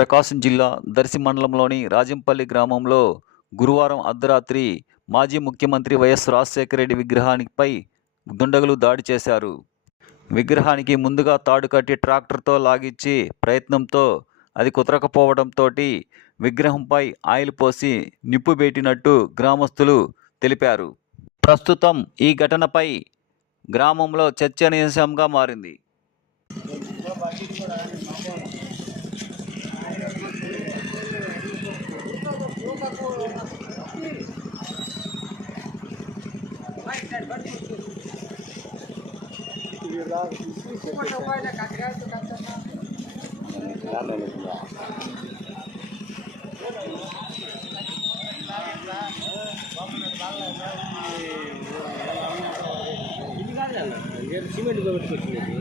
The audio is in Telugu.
ప్రకాశం జిల్లా దర్శి మండలంలోని రాజంపల్లి గ్రామంలో గురువారం అర్ధరాత్రి మాజీ ముఖ్యమంత్రి వైఎస్ రాజశేఖర రెడ్డి విగ్రహానిపై దుండగులు దాడి చేశారు. విగ్రహానికి ముందుగా తాడు కట్టి ట్రాక్టర్తో లాగిచ్చే ప్రయత్నంతో అది కుదరకపోవడంతో విగ్రహంపై ఆయిల్ పోసి నిప్పు పెట్టినట్టు గ్రామస్తులు తెలిపారు. ప్రస్తుతం ఈ ఘటనపై గ్రామంలో చర్చనీయాంశంగా మారింది. సిమెంట్ పెట్టుకొచ్చింది.